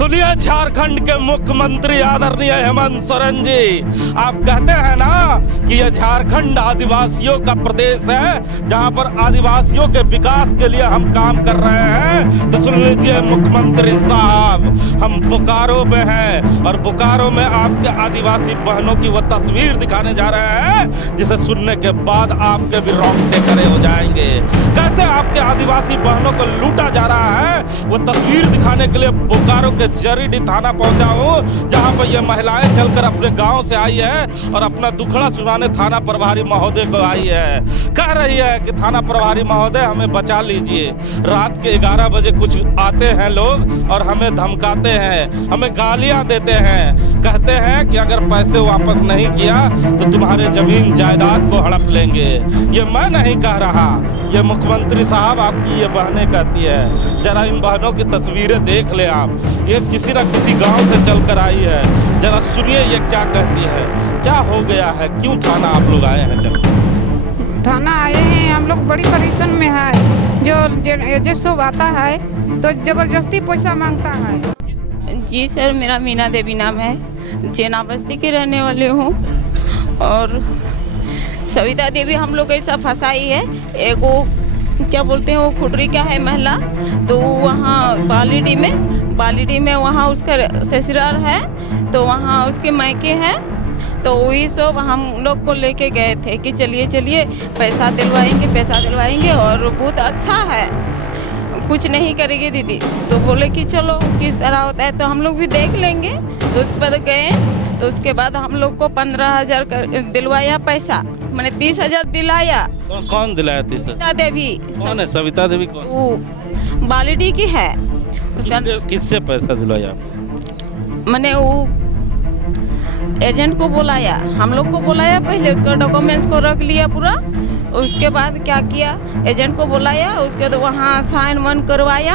सुनिए झारखंड के मुख्यमंत्री आदरणीय हेमंत सोरेन जी, आप कहते हैं ना कि यह झारखंड आदिवासियों का प्रदेश है जहां पर आदिवासियों के विकास के लिए हम काम कर रहे हैं। तो सुन लीजिए मुख्यमंत्री साहब, हम बोकारो में हैं और बोकारो में आपके आदिवासी बहनों की वो तस्वीर दिखाने जा रहे हैं जिसे सुनने के बाद आपके भी रोंगटे खड़े हो जाएंगे। कैसे आपके आदिवासी बहनों को लूटा जा रहा है, वो तस्वीर दिखाने के लिए बोकारो के जरीडी थाना पहुंचा हूं, जहां पर ये महिलाएं चलकर अपने गांव से आई है और अपना दुखड़ा सुनाने थाना प्रभारी महोदय को आई है। कह रही है कि थाना प्रभारी महोदय हमें बचा लीजिए, रात के 11 बजे कुछ आते हैं लोग और हमें धमकाते हैं, हमें गालियां देते हैं, कहते हैं कि अगर पैसे वापस नहीं किया तो तुम्हारे जमीन जायदाद को हड़प लेंगे। ये मैं नहीं कह रहा, ये मुख्यमंत्री साहब आपकी ये बहनें कहती है। जरा इन बहनों की तस्वीरें देख ले आप, ये किसी न किसी गांव से चलकर आई है। जरा सुनिए ये क्या कहती है, क्या हो गया है, क्यों थाना आप लोग आए हैं? चल थाना आए हैं, हम लोग बड़ी परेशान में है। जो एजेंट सब आता है तो जबरदस्ती पैसा मांगता है। जी सर, मेरा मीना देवी नाम है, जेना बस्ती के रहने वाले हूँ। और सविता देवी हम लोग ऐसा फंसाई है, एगो क्या बोलते हैं वो खुडरी का है महिला, तो वहाँ बालीडी में वहाँ उसका ससुराल है, तो वहाँ उसके मायके हैं। तो वही सब हम लोग को लेके गए थे कि चलिए पैसा दिलवाएंगे और बहुत अच्छा है, कुछ नहीं करेगी दीदी। तो बोले कि चलो किस तरह होता है तो हम लोग भी देख लेंगे। तो उस पर गए, तो उसके बाद हम लोग को 15,000 दिलवाया पैसा, मैंने 30,000 दिलाया। कौन दिलाया? सविता देवी। कौन है सविता देवी? कौन? वो बालीडी की है। उसका किससे पैसा दिलवाया? मैंने वो एजेंट को बुलाया, हम लोग को बुलाया, पहले उसका डॉक्यूमेंट्स को रख लिया पूरा। उसके बाद क्या किया, एजेंट को बुलाया, उसके बाद वहाँ साइन वन करवाया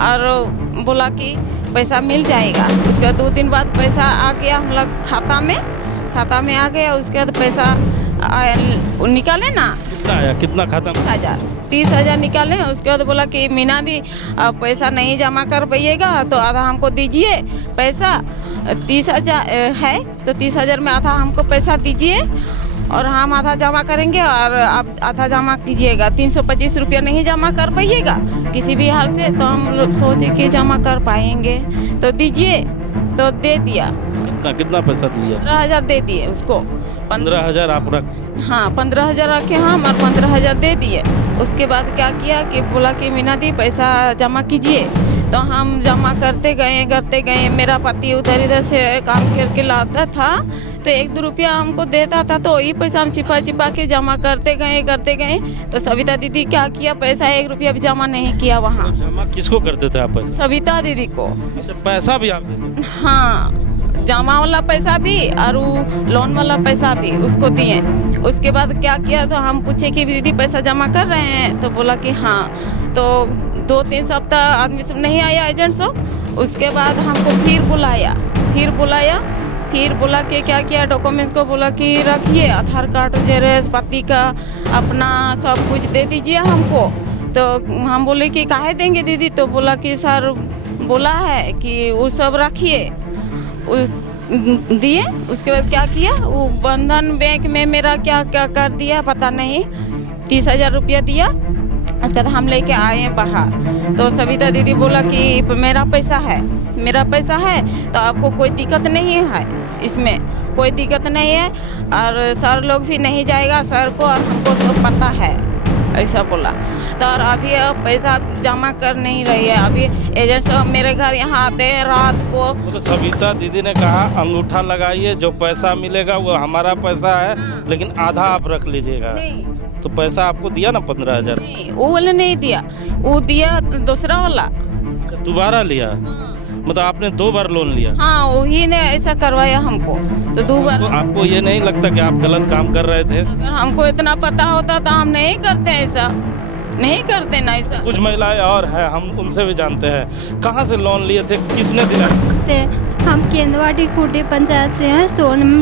और बोला कि पैसा मिल जाएगा। उसके बाद 2 दिन बाद पैसा आ गया हम लोग खाता में आ गया। उसके बाद पैसा निकाले ना, कितना आया, कितना खाता में? 30,000 निकाले। उसके बाद बोला कि मीना दी आप पैसा नहीं जमा कर पाइएगा तो आधा हमको दीजिए पैसा। 30,000 है तो 30,000 में आधा हमको पैसा दीजिए और हम आधा जमा करेंगे और आप आधा जमा कीजिएगा। 325 रुपया नहीं जमा कर पाइएगा किसी भी हाल से, तो हम लोग सोचे कि जमा कर पाएंगे तो दीजिए, तो दे दिया। कितना पैसा लिया? 15,000 दे दिए उसको। 15,000 आप रख? हाँ, 15,000 रखे हम और 15,000 दे दिए। उसके बाद क्या किया कि बोला कि मीना दी पैसा जमा कीजिए, तो हम जमा करते गए। मेरा पति उधर इधर से काम करके लाता था तो 1-2 रुपया हमको देता था, तो वही पैसा हम छिपा के जमा करते गए। तो सविता दीदी क्या किया, पैसा 1 रुपया भी जमा नहीं किया वहाँ। जमा किसको करते थे आप? सविता दीदी को। पैसा भी आप देते? हाँ, जमा वाला पैसा भी और लोन वाला पैसा भी उसको दिए। उसके बाद क्या किया, तो हम पूछे कि दीदी पैसा जमा कर रहे हैं, तो बोला कि हाँ। तो 2-3 सप्ताह आदमी सब नहीं आया, एजेंट सब। उसके बाद हमको फिर बुला के क्या किया, डॉक्यूमेंट्स को बोला कि रखिए, आधार कार्ड, जेरेस, पति का अपना सब कुछ दे दीजिए हमको। तो हम बोले कि काहे देंगे दीदी, तो बोला कि सर बोला है कि वो सब रखिए, दिए। उसके बाद क्या किया, वो बंधन बैंक में मेरा क्या कर दिया पता नहीं, 30,000 रुपया दिया। उसके बाद हम लेके आए बाहर, तो सविता दीदी बोला कि मेरा पैसा है तो आपको कोई दिक्कत नहीं है, इसमें कोई दिक्कत नहीं है और सर लोग भी नहीं जाएगा सर को, और हमको सब पता है, ऐसा बोला। तो और अभी पैसा जमा कर नहीं रही है। अभी एजेंट साहब मेरे घर यहाँ आते हैं रात को। तो सविता दीदी ने कहा अंगूठा लगाइए, जो पैसा मिलेगा वो हमारा पैसा है, लेकिन आधा आप रख लीजिएगा। नहीं, तो पैसा आपको दिया ना 15,000? नहीं, वो वाला नहीं दिया, वो दिया दूसरा वाला। दोबारा लिया? मतलब आपने 2 बार लोन लिया? हाँ, वही ने ऐसा करवाया हमको, तो 2 बार। आपको ये नहीं लगता कि आप गलत काम कर रहे थे? अगर हमको इतना पता होता तो हम नहीं करते ऐसा, नहीं करते ना ऐसा। कुछ महिलाएं और हैं, हम उनसे भी जानते हैं। कहाँ से लोन लिए थे, किसने दिलाया? हम केंदवाड़ी खुर्डी पंचायत से हैं,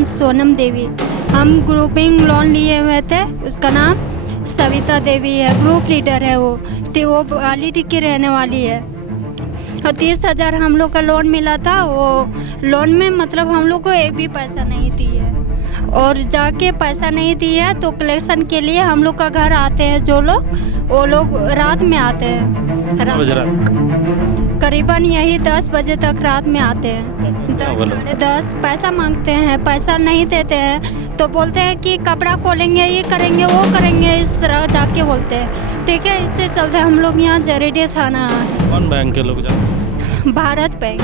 सोनम देवी। हम ग्रुपिंग लोन लिए हुए थे, उसका नाम सविता देवी है, ग्रुप लीडर है वो बालीडी की रहने वाली है। और 30,000 हम लोग का लोन मिला था। वो लोन में मतलब हम लोग को एक भी पैसा नहीं दिए, और जाके पैसा नहीं दिया तो कलेक्शन के लिए हम लोग का घर आते हैं जो लोग, वो लोग रात में आते हैं। करीबन यही 10 बजे तक रात में आते हैं। 10 साढ़े 10 पैसा मांगते हैं, पैसा नहीं देते हैं तो बोलते हैं कि कपड़ा खोलेंगे, ये करेंगे, वो करेंगे, इस तरह जाके बोलते हैं। ठीक है, इससे चलते हम लोग यहाँ जरेडे थाना है। कौन बैंक के लोग जाते? भारत बैंक।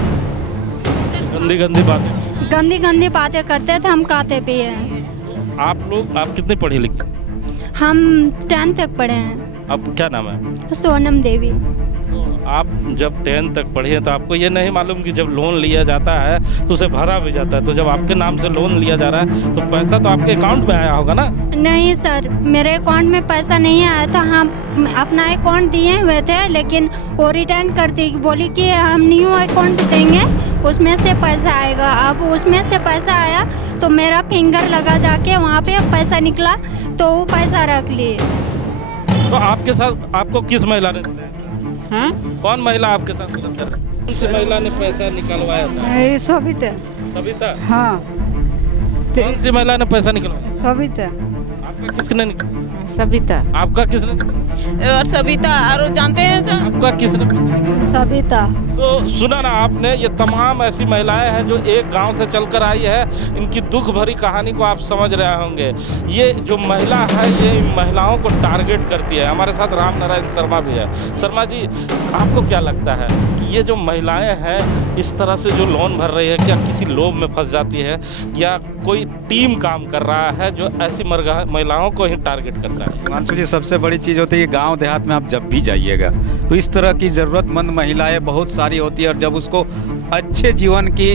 गंदी गंदी बातें, गंदी गंदी बातें करते थे, हम खाते भी हैं। आप कितनी पढ़ी लिखी? हम 10th तक पढ़े हैं। अब क्या नाम है? सोनम देवी। आप जब 10th तक पढ़ी हैं तो आपको ये नहीं मालूम कि जब लोन लिया जाता है तो उसे भरा भी जाता है, तो जब आपके नाम से लोन लिया जा रहा है तो पैसा तो आपके अकाउंट में आया होगा ना? नहीं सर, मेरे अकाउंट में पैसा नहीं आया था। हम अपना अकाउंट दिए हुए थे, लेकिन वो रिटर्न कर दी, बोली कि हम न्यू अकाउंट देंगे, उसमें से पैसा आएगा। अब उसमें से पैसा आया तो मेरा फिंगर लगा जाके वहाँ पे पैसा निकला तो वो पैसा रख लिए। तो आपके साथ आपको किस महिला ने, हाँ, कौन महिला आपके साथ गलत कर रही है? किस महिला ने पैसा निकलवाया था? ये सविता। सविता? हाँ, कौन सी महिला ने पैसा निकलवाया? सविता। आपका किसने निकलवाया? सविता। आपका किसने निकलवाया? और सविता और जानते हैं सर? आपका किसने पैसा निकलवाया? सविता। तो सुना ना आपने, ये तमाम ऐसी महिलाएं हैं जो एक गांव से चलकर आई है। इनकी दुख भरी कहानी को आप समझ रहे होंगे। ये जो महिला है ये इन महिलाओं को टारगेट करती है। हमारे साथ राम नारायण शर्मा भी है। शर्मा जी, आपको क्या लगता है कि ये जो महिलाएं हैं इस तरह से जो लोन भर रही है, क्या किसी लोभ में फंस जाती है, या कोई टीम काम कर रहा है जो ऐसी महिलाओं को ही टारगेट करता है? हिमांशु जी, सबसे बड़ी चीज़ होती है कि गांव देहात में आप जब भी जाइएगा तो इस तरह की ज़रूरतमंद महिलाएं बहुत सारी होती है, और जब उसको अच्छे जीवन की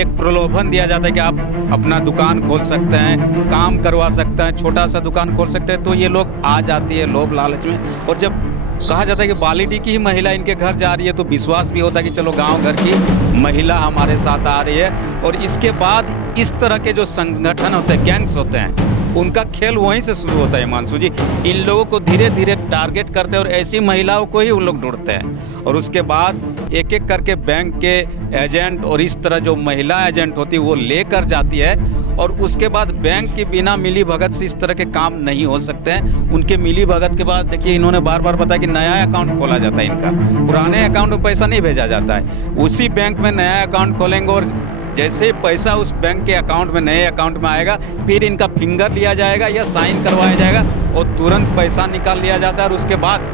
एक प्रलोभन दिया जाता है कि आप अपना दुकान खोल सकते हैं, काम करवा सकते हैं, छोटा सा दुकान खोल सकते हैं, तो ये लोग आ जाती है लोभ लालच में। और जब कहा जाता है कि बालीडी की ही महिला इनके घर जा रही है तो विश्वास भी होता है कि चलो गांव घर की महिला हमारे साथ आ रही है। और इसके बाद इस तरह के जो संगठन होते हैं, गैंग्स होते हैं, उनका खेल वहीं से शुरू होता है हिमांशु जी। इन लोगों को धीरे धीरे टारगेट करते हैं और ऐसी महिलाओं को ही उन लोग ढूंढते हैं, और उसके बाद एक एक करके बैंक के एजेंट और इस तरह जो महिला एजेंट होती है वो लेकर जाती है। और उसके बाद बैंक की बिना मिली भगत से इस तरह के काम नहीं हो सकते हैं। उनके मिली भगत के बाद देखिए, इन्होंने बार बार बताया कि नया अकाउंट खोला जाता है इनका, पुराने अकाउंट में पैसा नहीं भेजा जाता है। उसी बैंक में नया अकाउंट खोलेंगे और जैसे ही पैसा उस बैंक के अकाउंट में, नए अकाउंट में आएगा, फिर इनका फिंगर लिया जाएगा या साइन करवाया जाएगा और तुरंत पैसा निकाल लिया जाता है। और उसके बाद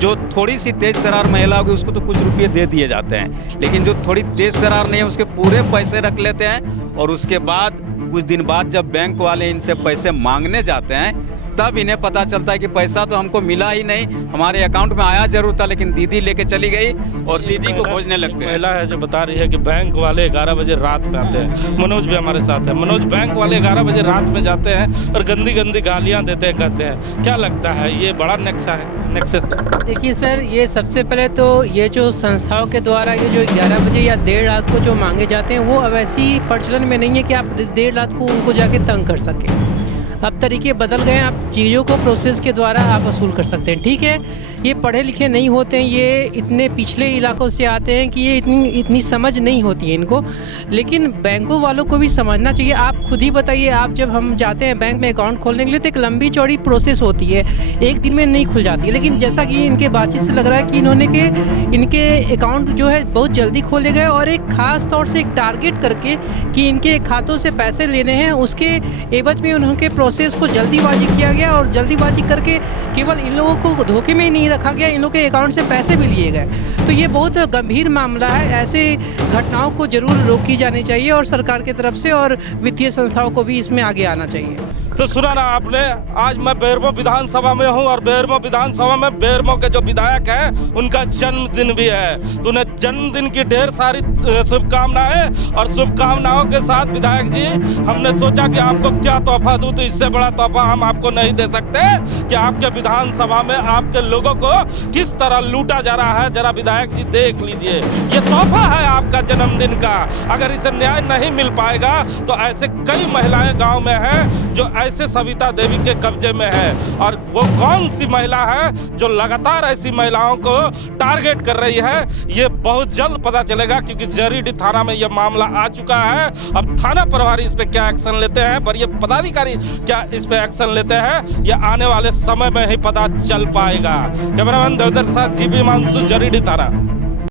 जो थोड़ी सी तेज तरार महिला होगी उसको तो कुछ रुपये दे दिए जाते हैं, लेकिन जो थोड़ी तेज तरार नहीं है उसके पूरे पैसे रख लेते हैं। और उसके बाद कुछ दिन बाद जब बैंक वाले इनसे पैसे मांगने जाते हैं तब इन्हें पता चलता है कि पैसा तो हमको मिला ही नहीं, हमारे अकाउंट में आया जरूर था लेकिन दीदी लेके चली गई, और दीदी को खोजने लगते हैं। महिला है जो बता रही है कि बैंक वाले 11 बजे रात में आते हैं। मनोज भी हमारे साथ है। मनोज, बैंक वाले 11 बजे रात में जाते हैं और गंदी गंदी गालियां देते हैं, कहते हैं, क्या लगता है ये बड़ा नेक्सस? देखिए सर, ये सबसे पहले तो ये जो संस्थाओं के द्वारा ये जो 11 बजे या देर रात को जो मांगे जाते हैं वो अब ऐसी प्रचलन में नहीं है कि आप देर रात को उनको जाके तंग कर सकें। अब तरीके बदल गए हैं, आप चीज़ों को प्रोसेस के द्वारा आप वसूल कर सकते हैं। ठीक है, ये पढ़े लिखे नहीं होते हैं, ये इतने पिछले इलाकों से आते हैं कि ये इतनी समझ नहीं होती है इनको, लेकिन बैंकों वालों को भी समझना चाहिए। आप खुद ही बताइए, आप जब हम जाते हैं बैंक में अकाउंट खोलने के लिए तो एक लंबी चौड़ी प्रोसेस होती है, एक दिन में नहीं खुल जाती है। लेकिन जैसा कि इनके बातचीत से लग रहा है कि इनके अकाउंट जो है बहुत जल्दी खोले गए, और एक ख़ास तौर से एक टारगेट करके कि इनके खातों से पैसे लेने हैं, उसके एवज में उनके प्रोसेस को जल्दीबाजी किया गया, और जल्दीबाजी करके केवल इन लोगों को धोखे में ही नहीं रखा गया, इन लोगों के अकाउंट से पैसे भी लिए गए। तो ये बहुत गंभीर मामला है। ऐसे घटनाओं को जरूर रोकी जानी चाहिए और सरकार की तरफ से, और वित्तीय संस्थाओं को भी इसमें आगे आना चाहिए। तो सुना ना आपने, आज मैं बेरमो विधानसभा में हूँ और बेरमो विधानसभा में बेरमो के जो विधायक हैं उनका जन्मदिन भी है। तो उन्हें जन्मदिन की ढेर सारी शुभकामनाएं, और शुभकामनाओं के साथ विधायक जी हमने सोचा कि आपको क्या तोहफा दूं, तो इससे बड़ा तोहफा हम आपको नहीं दे सकते कि आपके विधानसभा में आपके लोगों को किस तरह लूटा जा रहा है। जरा विधायक जी देख लीजिए, ये तोहफा है आपका जन्मदिन का। अगर इसे न्याय नहीं मिल पाएगा तो ऐसे कई महिलाएं गाँव में हैं जो ऐसे सविता देवी के कब्जे में है, और वो कौन सी महिला है जो लगातार ऐसी महिलाओं को टारगेट कर रही है, ये बहुत जल्द पता चलेगा, क्योंकि जरीडीह थाना में ये मामला आ चुका है। अब थाना प्रभारी इस पे क्या एक्शन लेते हैं, पर ये पदाधिकारी क्या इस पे एक्शन लेते हैं, ये आने वाले समय में ही पता चल पाएगा। कैमरामैन देवदत्त के साथ जीबी मानसू, जरीडीह थाना।